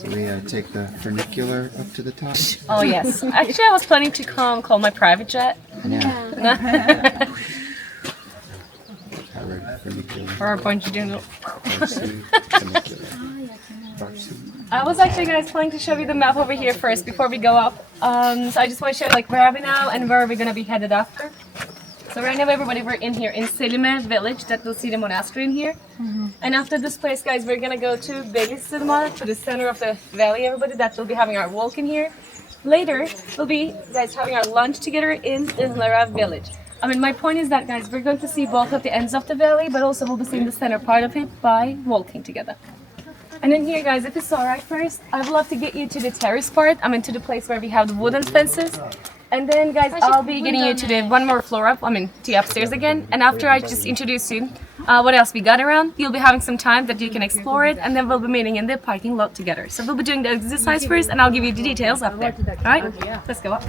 So we take the funicular up to the top. Oh yes. Actually, I was planning to call my private jet. Yeah. Funicular. Or a bunch of doing. Funicular. I was actually, guys, planning to show you the map over here first before we go up. So I just want to show you like where are we now and where are we gonna be headed after. So right now, everybody, we're in here in Selime village. That will see the monastery in here. And after this place, guys, we're gonna go to Belisrma, to the center of the valley. Everybody, that will be having our walk in here. Later, we'll be, guys, having our lunch together in Ihlara village. I mean, my point is that, guys, we're going to see both of the ends of the valley, but also we'll be seeing the center part of it by walking together. And then here, guys, if it's alright first, I would love to get you to the terrace part. I mean, to the place where we have the wooden fences. And then, guys, I'll be getting you to the one more floor up, to the upstairs again. And after I just introduce you what else we got around, you'll be having some time that you can explore it, and then we'll be meeting in the parking lot together. So we'll be doing the exercise first, and I'll give you the details up there. Alright? Let's go up.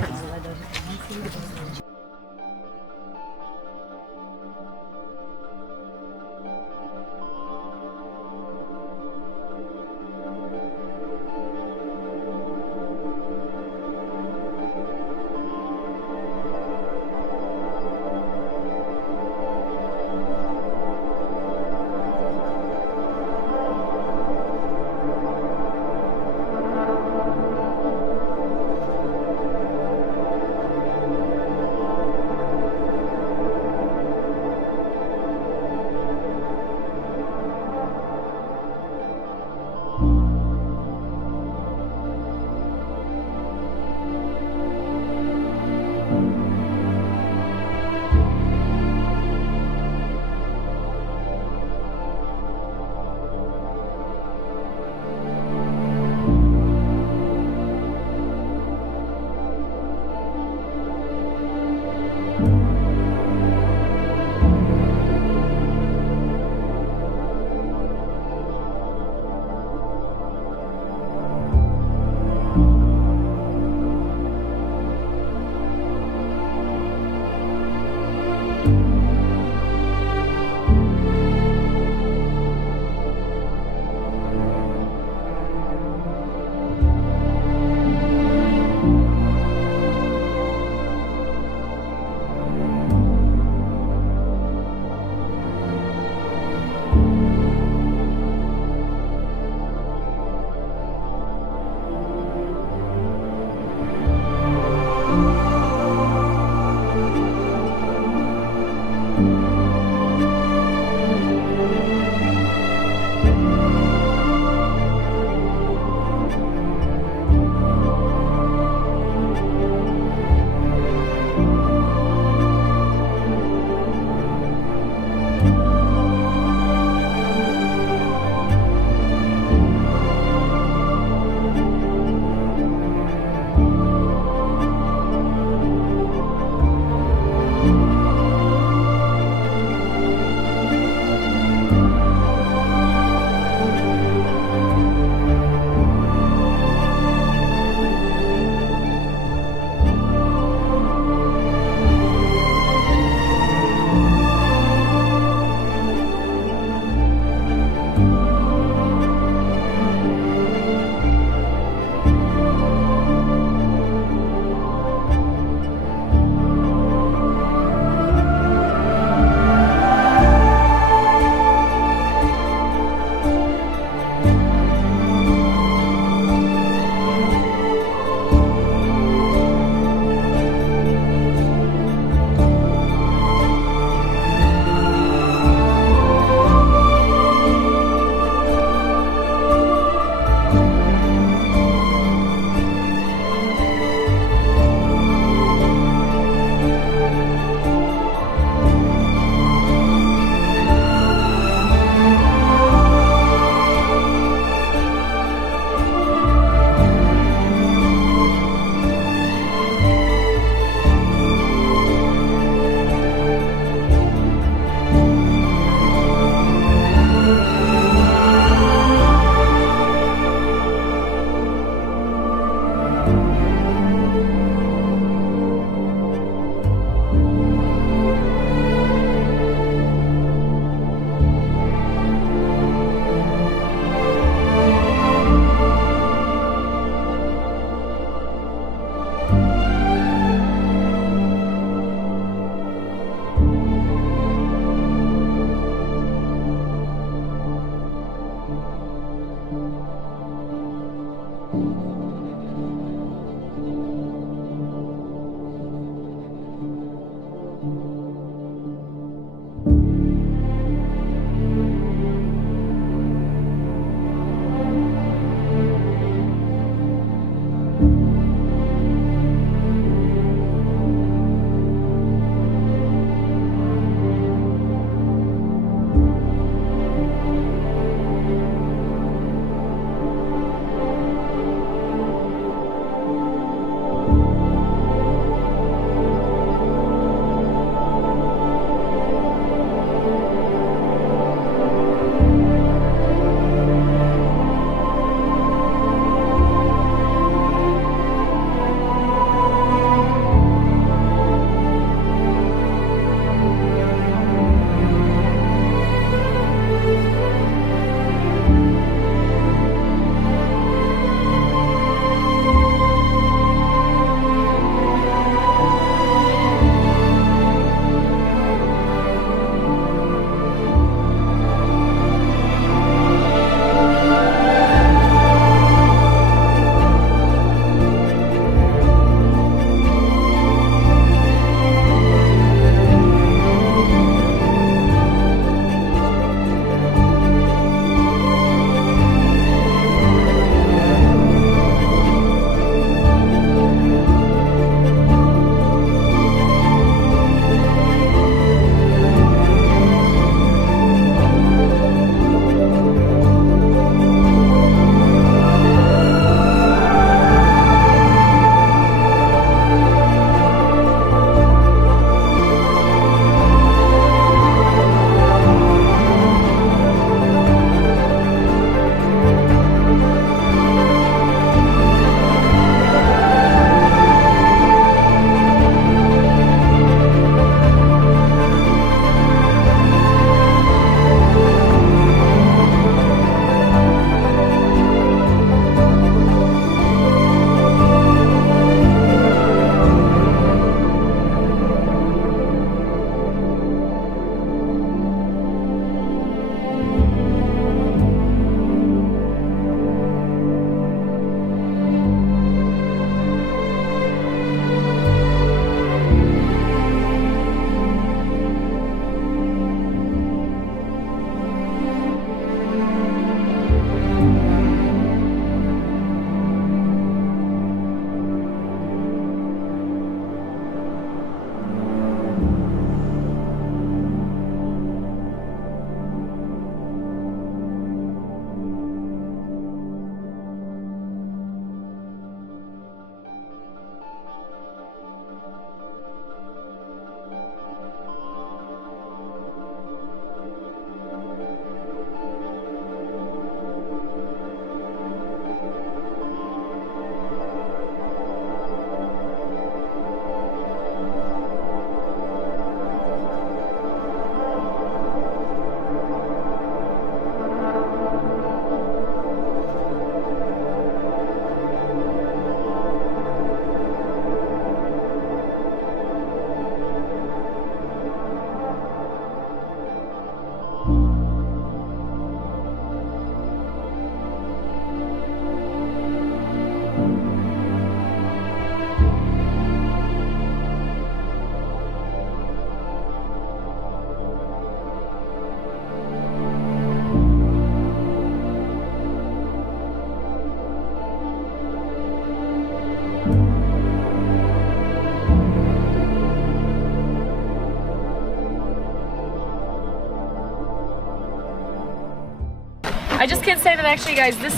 I just can't say that actually, guys. This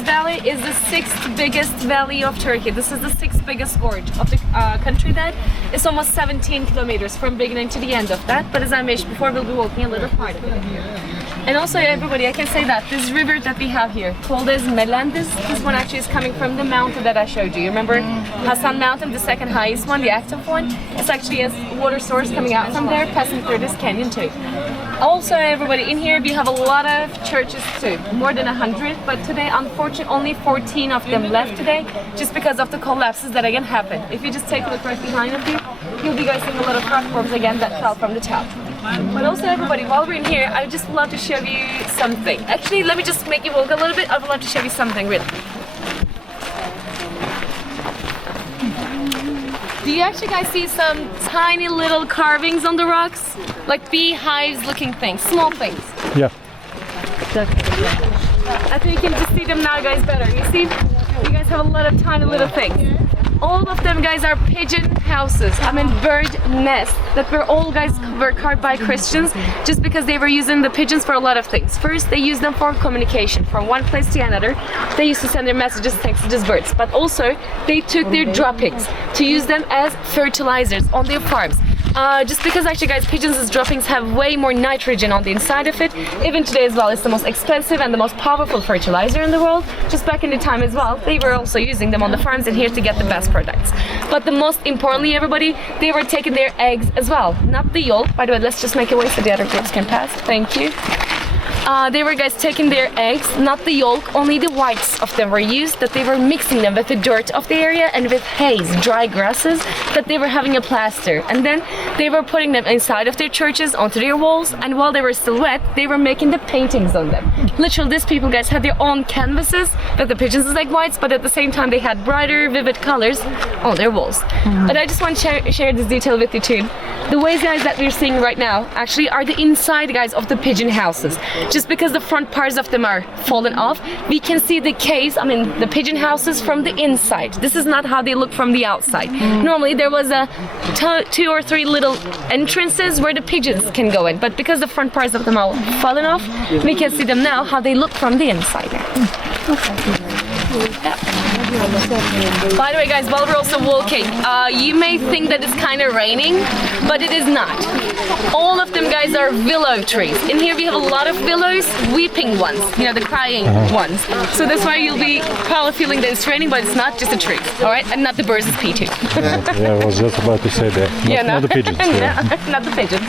valley is the sixth biggest valley of Turkey. This is the sixth biggest gorge of the country. That is almost 17 kilometers from beginning to the end of that. But as I mentioned before, we'll be walking a little part of it. And also, everybody, I can say that this river that we have here, called as Melendez, this one actually is coming from the mountain that I showed you. You remember Hassan Mountain, the second highest one, the active one? It's actually a water source coming out from there, passing through this canyon too. Also, everybody, in here we have a lot of churches too, more than 100, but today, unfortunately, only 14 of them left today, just because of the collapses that again happened. If you just take a look right behind of you, you'll be guys seeing a lot of platforms again that fell from the top. But also, everybody, while we're in here, I just would love to show you something. Actually, let me just make you walk a little bit. I would love to show you something really. Do you actually guys see some tiny little carvings on the rocks? Like beehives looking things, small things. Yeah. I think you can just see them now guys better. You see, you guys have a lot of tiny little things. All of them guys are pigeon houses, bird nests that were carved by Christians just because they were using the pigeons for a lot of things. First, they used them for communication from one place to another. They used to send their messages thanks to these birds, but also they took their droppings to use them as fertilizers on their farms. Just because actually guys, pigeons' droppings have way more nitrogen on the inside of it. Even today as well, it's the most expensive and the most powerful fertilizer in the world. Just back in the time as well, they were also using them on the farms and here to get the best products. But the most importantly, everybody, they were taking their eggs as well, not the yolk. By the way, let's just make a way so the other groups can pass. Thank you. They were guys taking their eggs, not the yolk, only the whites of them were used, that they were mixing them with the dirt of the area and with haze, dry grasses, that they were having a plaster. And then they were putting them inside of their churches, onto their walls, and while they were still wet, they were making the paintings on them. Literally, these people guys had their own canvases with the pigeons as egg whites, but at the same time they had brighter, vivid colors on their walls. But I just want to share this detail with you too. The ways guys that we're seeing right now actually are the inside guys of the pigeon houses. Just because the front parts of them are fallen off, we can see the caves, the pigeon houses from the inside. This is not how they look from the outside. Normally there was a 2 or 3 little entrances where the pigeons can go in, but because the front parts of them are fallen off, we can see them now how they look from the inside. By the way guys, while we're also walking, you may think that it's kind of raining, but it is not. All of them guys are willow trees. In here we have a lot of willows, weeping ones, the crying ones. So that's why you'll be probably feeling that it's raining, but it's not, just a tree, alright? And not the birds' pee too. Yeah, I was just about to say that. Not the pigeons. Not the pigeons.